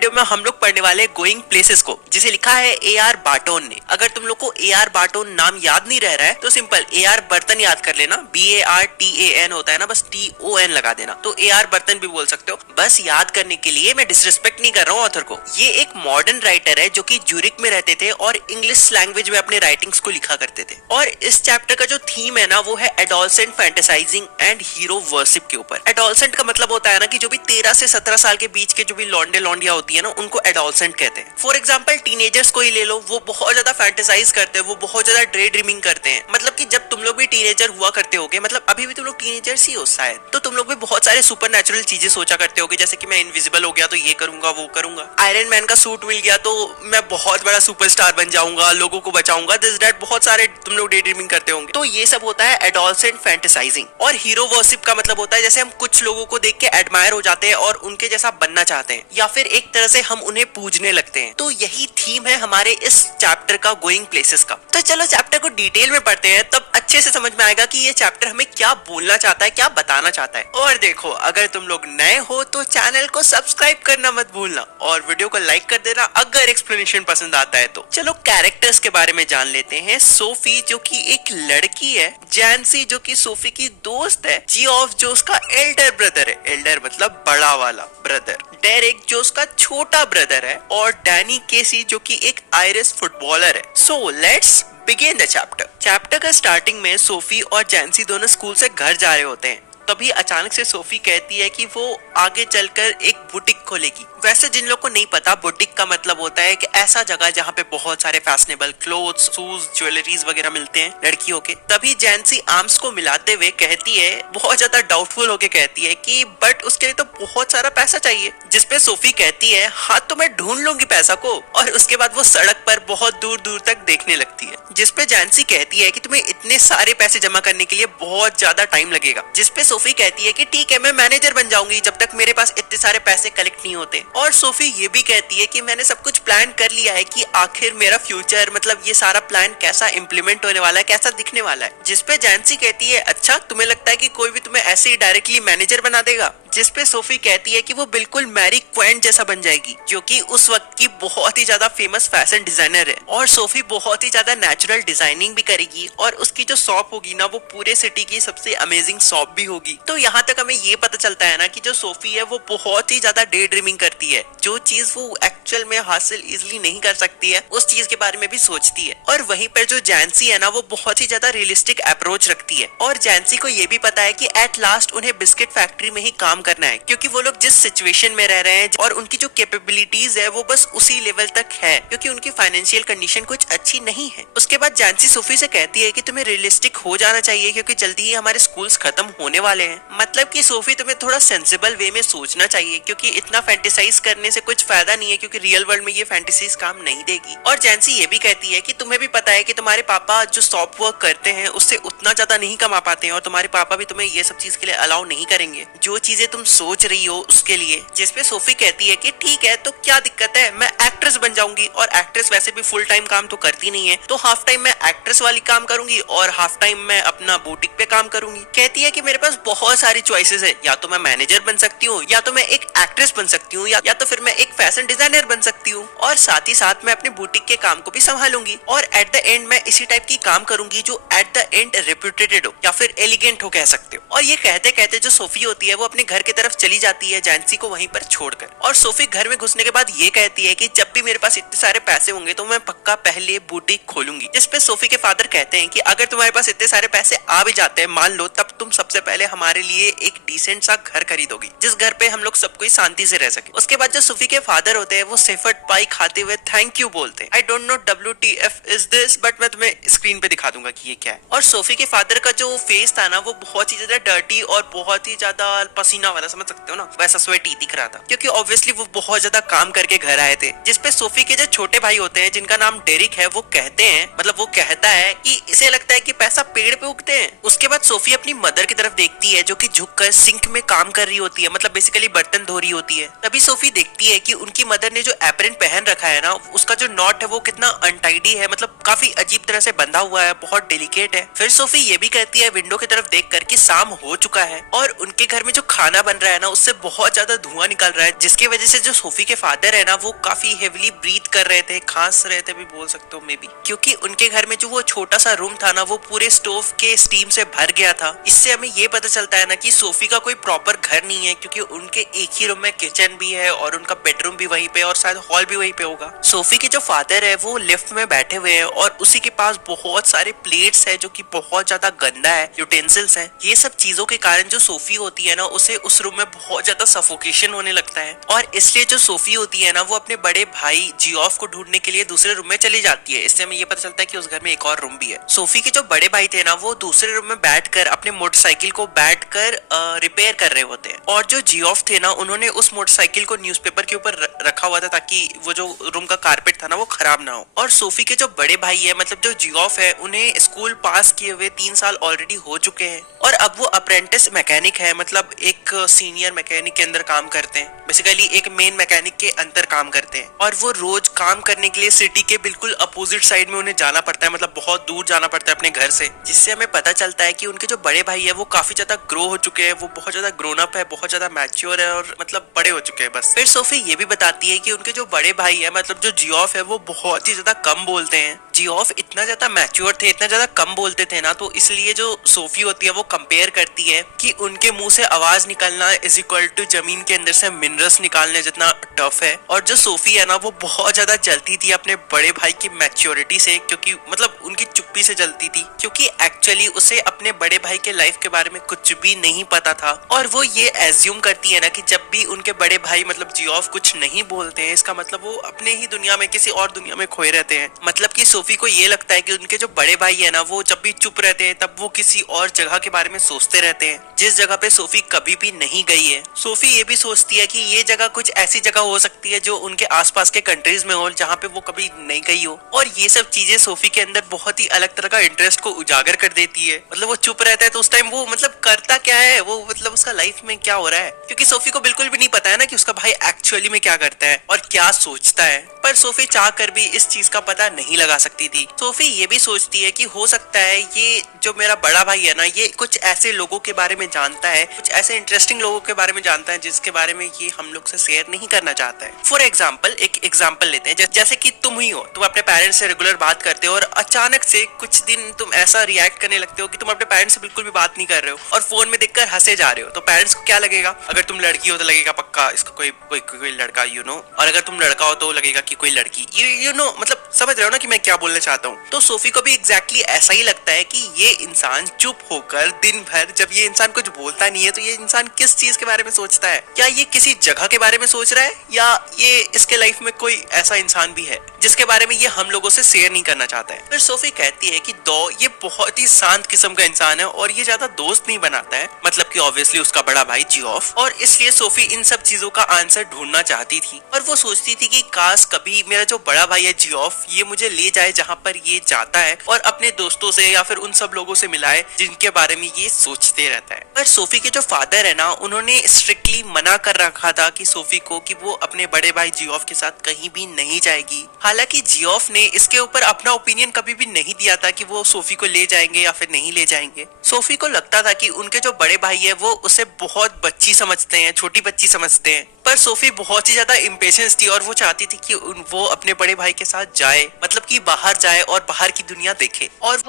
Video में हम लोग पढ़ने वाले गोइंग प्लेसेस को, जिसे लिखा है ए.आर. बार्टोन ने। अगर तुम लोग को ए.आर. बार्टोन नाम याद नहीं रह रहा है तो सिंपल ए.आर. बर्तन याद कर लेना। BARTAN होता है ना, बस TON लगा देना, तो ए.आर. बर्तन भी बोल सकते हो। बस याद करने के लिए, मैं डिसरिस्पेक्ट नहीं कर रहा हूँ ऑथर को। ये एक मॉडर्न राइटर है जो कि ज्यूरिक में रहते थे और इंग्लिश लैंग्वेज में अपने राइटिंग्स को लिखा करते थे। और इस चैप्टर का जो थीम है ना, वो है adolescent fantasising and hero worship के ऊपर। एडोलसेंट का मतलब होता है ना कि जो भी 13 से 17 साल के बीच के जो भी लौंडे लौंडिया होती है ना, उनको एडोलसेंट कहते हैं। फॉर एग्जाम्पल टीनेजर्स को ही ले लो, वो बहुत ज्यादा फैंटेसाइज करते हैं, वो बहुत ज्यादा ड्रे ड्रीमिंग करते हैं। मतलब कि जब तुम लोग भी टीनेजर हुआ करते होगे, मतलब अभी भी तुम लोग टीनेजर्स ही हो शायद, तो तुम लोग भी बहुत सारे सुपर नेचुरल चीजें सोचा करते होगे, जैसे कि मैं इनविजिबल हो गया तो ये करूंगा वो करूंगा, आयरन मैन का सूट मिल गया तो मैं बहुत बड़ा सुपरस्टार बन जाऊंगा, लोगों को बचाऊंगा, दिस दैट, बहुत सारे तुम लोग डे ड्रीमिंग करते होंगे। तो ये सब होता है एडोलसेंट फैंटेसाइजिंग। और हीरो वर्शिप का मतलब होता है जैसे हम कुछ लोगों को देख के एडमायर हो जाते हैं और उनके जैसा बनना चाहते हैं, या फिर एक तरह से हम उन्हें पूजने लगते हैं। तो यही थीम है हमारे इस चैप्टर का, गोइंग प्लेसेस का। तो चलो चैप्टर को डिटेल में पढ़ते हैं, तब अच्छे से समझ में आएगा कि ये चैप्टर हमें क्या बोलना चाहता है, क्या बताना चाहता है। और देखो, अगर तुम लोग नए हो तो चैनल को सब्सक्राइब करना मत भूलना और वीडियो को लाइक कर देना अगर एक्सप्लेनेशन पसंद आता है तो। चलो कैरेक्टर्स के बारे में जान लेते हैं। सोफी जो कि एक लड़की है, जैंसी जो कि सोफी की दोस्त है, जियोफ जो उसका एल्डर ब्रदर है, एल्डर मतलब बड़ा वाला ब्रदर, डेरिक जो उसका छोटा ब्रदर है, और डैनी केसी जो कि एक आयरिश फुटबॉलर है। So let's begin the chapter. Chapter का स्टार्टिंग में सोफी और जैंसी दोनों स्कूल से घर जा रहे होते हैं। तभी अचानक से सोफी कहती है कि वो आगे चलकर एक बुटीक खोलेगी। वैसे जिन लोग को नहीं पता, बुटीक का मतलब होता है कि ऐसा जगह जहाँ पे बहुत सारे फैशनेबल क्लोथ्स, शूज, ज्वेलरीज वगैरह मिलते हैं लड़कियों के। तभी जैंसी आर्म्स को मिलाते हुए कहती है, बहुत ज्यादा डाउटफुल होके कहती है कि बट उसके लिए तो बहुत सारा पैसा चाहिए। जिसपे सोफी कहती है, हाँ तो मैं ढूंढ लूंगी पैसा को। और उसके बाद वो सड़क पर बहुत दूर दूर तक देखने लगती है। जिसपे जैंसी कहती है कि तुम्हें इतने सारे पैसे जमा करने के लिए बहुत ज्यादा टाइम लगेगा। जिसपे सोफी कहती है कि ठीक है, मैं मैनेजर बन जाऊंगी जब तक मेरे पास इतने सारे पैसे कलेक्ट नहीं होते। और सोफी ये भी कहती है कि मैंने सब कुछ प्लान कर लिया है कि आखिर मेरा फ्यूचर, मतलब ये सारा प्लान कैसा इम्प्लीमेंट होने वाला है, कैसा दिखने वाला है। जिसपे जैंसी कहती है, अच्छा तुम्हें लगता है कि कोई भी तुम्हें ऐसे ही डायरेक्टली मैनेजर बना देगा। जिसपे सोफी कहती है कि वो बिल्कुल मैरी क्वेंट जैसा बन जाएगी, जो कि उस वक्त की बहुत ही ज्यादा फेमस फैशन डिजाइनर है। और सोफी बहुत ही ज्यादा नेचुरल डिजाइनिंग भी करेगी, और उसकी जो शॉप होगी ना, वो पूरे सिटी की सबसे अमेजिंग शॉप भी होगी। तो यहाँ तक हमें ये पता चलता है ना कि जो सोफी है वो बहुत ही ज्यादा डे ड्रीमिंग करती है। जो चीज वो एक्चुअल में हासिल इजिली नहीं कर सकती है, उस चीज के बारे में भी सोचती है। और वहीं पर जो जैंसी है ना, वो बहुत ही ज्यादा रियलिस्टिक अप्रोच रखती है। और जैंसी को ये भी पता है कि एट लास्ट उन्हें बिस्किट फैक्ट्री में ही काम करना है, क्योंकि वो लोग जिस सिचुएशन में रह रहे हैं और उनकी जो कैपेबिलिटीज है वो बस उसी लेवल तक है, क्योंकि उनकी फाइनेंशियल कंडीशन कुछ अच्छी नहीं है। उसके बाद जैंसी सोफी से कहती है कि तुम्हें रियलिस्टिक हो जाना चाहिए, क्योंकि जल्दी ही हमारे स्कूल्स खत्म होने वाले हैं। मतलब कि सोफी तुम्हें थोड़ा सेंसिबल वे में सोचना चाहिए, क्योंकि इतना फैंटेसाइज करने से कुछ फायदा नहीं है, क्योंकि रियल वर्ल्ड में ये फैंटेसीज काम नहीं देगी। और जैंसी ये भी कहती है कि तुम्हें भी पता है कि तुम्हारे पापा जो शॉप वर्क करते हैं उससे उतना ज्यादा नहीं कमा पाते हैं, और तुम्हारे पापा भी तुम्हें ये सब चीज के लिए अलाउ नहीं करेंगे जो चीजें तुम सोच रही हो उसके लिए। जिसपे सोफी कहती है कि ठीक है, तो क्या दिक्कत है, मैं एक्ट्रेस बन जाऊंगी। और एक्ट्रेस वैसे भी फुल टाइम काम तो करती नहीं है, तो हाफ टाइम मैं एक्ट्रेस वाली काम करूंगी और हाफ टाइम मैं अपना बुटीक पे काम करूंगी। कहती है कि मेरे पास बहुत सारी चॉइसेस है, या तो मैं मैनेजर बन सकती हूँ, या तो मैं एक एक्ट्रेस बन सकती हूँ, या तो फिर मैं एक फैशन डिजाइनर बन सकती हूँ, और साथ ही साथ मैं अपने बुटीक के काम को भी संभालूंगी। और एट द एंड मैं इसी टाइप की काम करूंगी जो एट द एंड रेप्यूटेटेड हो, या फिर एलिगेंट हो कह सकते हो। और ये कहते कहते जो सोफी होती है वो अपने घर की तरफ चली जाती है, जैंसी को वहीं पर छोड़कर। और सोफी घर में घुसने के बाद ये कहती है कि जब भी मेरे पास इतने सारे पैसे होंगे तो मैं पक्का पहले बुटीक खोलूंगी। जिसपे सोफी के फादर कहते हैं कि अगर तुम्हारे पास इतने सारे पैसे आ भी जाते हैं, मान लो, तब तुम सबसे पहले हमारे लिए एक डिसेंट सा घर खरीदोगी, जिस घर पे हम लोग सब कोई शांति से रह सके। उसके बाद जो सोफी के फादर होते हैं वो सेफर्ड पाई खाते हुए थैंक यू बोलते हैं। I don't know WTF is this, but मैं तुम्हें स्क्रीन पे दिखा दूंगा कि ये क्या है। और सोफी के फादर का जो फेस था ना, वो बहुत ही ज्यादा डर्टी और बहुत ही ज्यादा पसीना वाला, समझ सकते हो ना, वैसा स्वेटी दिख रहा था, क्योंकि ऑब्वियसली वो बहुत ज्यादा काम करके घर आए थे। जिसपे सोफी के जो छोटे भाई होते हैं, जिनका नाम डेरिक है, वो कहते हैं, मतलब वो कहता है कि इसे लगता है कि पैसा पेड़ पे उगते हैं। उसके बाद सोफी अपनी मदर की तरफ देखती है, जो कि झुककर सिंक में काम कर रही होती है, मतलब बेसिकली बर्तन धो रही होती है। तभी सोफी देखती है कि उनकी मदर ने जो एप्रन पहन रखा है ना, उसका जो नॉट है वो कितना अनटाइडी है, मतलब काफी अजीब तरह से बंधा हुआ है, बहुत डेलिकेट है। फिर सोफी ये भी कहती है विंडो की तरफ देखकर कि शाम हो चुका है और उनके घर में जो खाना खाना बन रहा है ना उससे बहुत ज्यादा धुआं निकल रहा है, जिसकी वजह से जो सोफी के फादर है ना वो काफी हेविली ब्रीथ कर रहे थे, खांस रहे थे भी बोल सकते हो मे बी, क्योंकि उनके घर में जो वो छोटा सा रूम था ना वो पूरे स्टोव के स्टीम से भर गया था। इससे हमें ये पता चलता है ना कि सोफी का कोई प्रॉपर घर नहीं है, क्योंकि उनके एक ही रूम में किचन भी है और उनका बेडरूम भी वहीं पे और शायद हॉल भी वहीं पे होगा। सोफी के जो फादर है वो लिफ्ट में बैठे हुए हैं और उसी के पास बहुत सारे प्लेट्स है जो कि बहुत ज्यादा गंदा है, यूटेंसिल्स है। ये सब चीजों के कारण जो सोफी होती है ना उसे उस रूम में बहुत ज्यादा सफोकेशन होने लगता है और इसलिए जो सोफी होती है ना वो अपने बड़े भाई जियोफ को ढूंढने के लिए दूसरे रूम में चली जाती है। इससे हमें ये पता चलता है कि उस घर में एक और रूम भी है। सोफी के जो बड़े भाई थे ना वो दूसरे रूम में बैठकर अपने मोटरसाइकिल को बैठकर रिपेयर कर रहे होते हैं और जो जियोफ थे ना उन्होंने उस मोटरसाइकिल को न्यूज़पेपर के ऊपर रखा हुआ था ताकि वो जो रूम का कारपेट था ना वो खराब ना हो। और सोफी के जो बड़े भाई है मतलब जो जियोफ है उन्हें स्कूल पास किए हुए 3 साल ऑलरेडी हो चुके हैं और अब वो अप्रेंटिस मैकेनिक है, मतलब एक सीनियर मैकेनिक के अंदर काम करते हैं, बेसिकली एक मेन मैकेनिक के अंदर काम करते हैं और वो रोज काम करने के लिए सिटी के बिल्कुल अपोजिट साइड में उन्हें जाना पड़ता है, मतलब बहुत दूर जाना पड़ता है अपने घर से, जिससे हमें पता चलता है कि उनके जो बड़े भाई है वो काफी ज्यादा ग्रो हो चुके हैं, वो बहुत ज्यादा ग्रोन अप है, बहुत ज्यादा मैच्योर है और मतलब बड़े हो चुके हैं बस। फिर सोफी ये भी बताती है कि उनके जो बड़े भाई है मतलब जो जियोफ है वो बहुत ही ज्यादा कम बोलते हैं। जियोफ इतना ज्यादा मैच्योर थे, इतना ज्यादा कम बोलते थे ना, तो इसलिए जो सोफी होती है वो कंपेयर करती है कि उनके मुंह से आवाज निकलना इज इक्वल टू जमीन के अंदर से मिनरल्स निकालने जितना टफ है। और जो सोफी है ना वो बहुत ज्यादा जलती थी अपने बड़े भाई की मैच्योरिटी से, क्योंकि मतलब उनकी चुप्पी से जलती थी, क्योंकि एक्चुअली उसे अपने बड़े भाई के लाइफ के बारे में कुछ भी नहीं पता था और वो ये एज्यूम करती है ना कि जब भी उनके बड़े भाई मतलब जियोफ कुछ नहीं बोलते हैं इसका मतलब वो अपने ही दुनिया में किसी और दुनिया में खोए रहते हैं। मतलब कि सोफी को ये लगता है कि उनके जो बड़े भाई है ना वो जब भी चुप रहते हैं तब वो किसी और जगह के बारे में सोचते रहते हैं जिस जगह पे सोफी कभी भी नहीं गई है। सोफी ये भी सोचती है कि ये जगह कुछ ऐसी जगह हो सकती है जो उनके आसपास के कंट्रीज में हो जहाँ पे वो कभी नहीं गई हो और ये सब चीजें सोफी के अंदर बहुत ही अलग तरह का इंटरेस्ट को उजागर कर देती है। मतलब वो चुप रहता है तो उस टाइम वो मतलब करता क्या है, वो मतलब उसका लाइफ में क्या हो रहा है, क्योंकि सोफी को बिल्कुल भी नहीं पता है ना कि उसका भाई एक्चुअली में क्या करता है और क्या सोचता है। पर सोफी चाह कर भी इस चीज का पता नहीं लगा सकती थी। सोफी ये भी सोचती है कि हो सकता है ये जो मेरा बड़ा भाई है ना ये कुछ ऐसे लोगों के बारे में जानता है, कुछ ऐसे इंटरेस्टिंग लोगों के बारे में जानता है जिसके बारे में ये हम लोग से शेयर नहीं करना चाहता है। फॉर एग्जाम्पल एक एग्जाम्पल लेते हैं, जैसे कि तुम ही हो, तुम अपने पेरेंट्स से रेगुलर बात करते हो और अचानक से कुछ दिन तुम ऐसा रिएक्ट करने लगते हो कि तुम अपने पेरेंट्स से बिल्कुल भी बात नहीं कर रहे हो और फोन में देखकर हंसे जा रहे हो, तो पेरेंट्स को क्या लगेगा? अगर तुम लड़की हो तो लगेगा पक्का इसका कोई लड़का यू नो, और अगर तुम लड़का हो तो लगेगा कि कोई लड़की यू नो। मतलब समझ रहे हो ना कि मैं क्या बोलना चाहता हूँ। तो सोफी को भी एग्जैक्टली ऐसा ही लगता है कि ये इंसान चुप होकर दिन भर, जब ये इंसान कुछ बोलता नहीं है तो ये इंसान किस चीज के बारे में सोचता है, क्या ये किसी जगह के बारे में सोच रहा है या ये इसके लाइफ में कोई ऐसा इंसान भी है जिसके बारे में ये हम लोगों से शेयर नहीं करना चाहता है। फिर सोफी कहती है कि दो ये बहुत ही शांत किस्म का इंसान है और ये ज्यादा दोस्त नहीं बनाता है, मतलब कि ऑब्वियसली उसका बड़ा भाई जियोफ, और इसलिए सोफी इन सब चीजों का आंसर ढूंढना चाहती थी और वो सोचती थी कि काश कभी मेरा जो बड़ा भाई है जियोफ ये मुझे ले जाए जहाँ पर ये जाता है और अपने दोस्तों से या फिर उन सब लोगों से मिलाए जिनके बारे में ये सोचते रहता है। पर सोफी के जो फादर है ना उन्होंने स्ट्रिक्टली मना कर रखा था कि सोफी को कि वो अपने बड़े भाई जियोफ के साथ कहीं भी नहीं जाएगी। हालांकि जियोफ ने इसके ऊपर अपना ओपिनियन कभी भी नहीं दिया था कि वो सोफी को ले जाएंगे या फिर नहीं ले जाएंगे। सोफी को लगता था कि उनके जो बड़े भाई है वो उसे बहुत बच्ची समझते हैं, छोटी बच्ची समझते हैं, पर सोफी बहुत ही ज्यादा इम्पेशंस थी और वो चाहती थी कि वो अपने बड़े भाई के साथ जाए, मतलब कि बाहर जाए और बाहर की दुनिया देखे। और वो